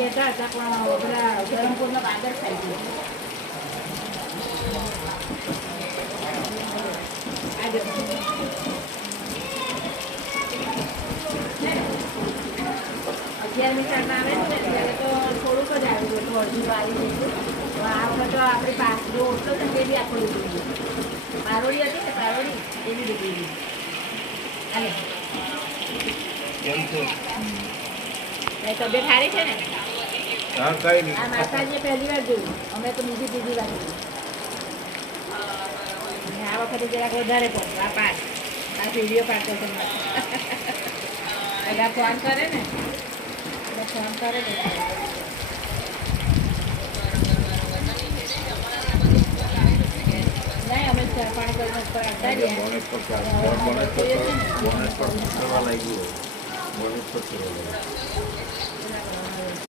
કહેતા હતા પણ પેલા ધરમપુરના બાદર ખાઈ ગયો. અગિયારમી ચારના આવે છે ને ત્યારે તો થોડુંક જ આવ્યું હતું, અડધું આવી ગયું. આ વખત તો આપણી પાસ જો ઓછો છે તે બી આખો લીધું ગયું. પારોડી હતી ને પારોડી એ બી લીધી ગઈ. હાલે તબિયત સારી છે ને? હા, કઈ નહીં. આ માતાજીએ પહેલી વાર જોયું, અમે તો બીજી વાર જોયું. અને આ વખતે જરાક વધારે પડતું. આ પાઠ આ વિડીયો પાડતો હતો બધા ફોન કરે ને ફોન કરે ને નહીં અમે પાણી કરીને આવતા રહ્યા. બોનેટ પર કરવા લાગ્યું. બોનેટ પર કરવા લાગ્યું.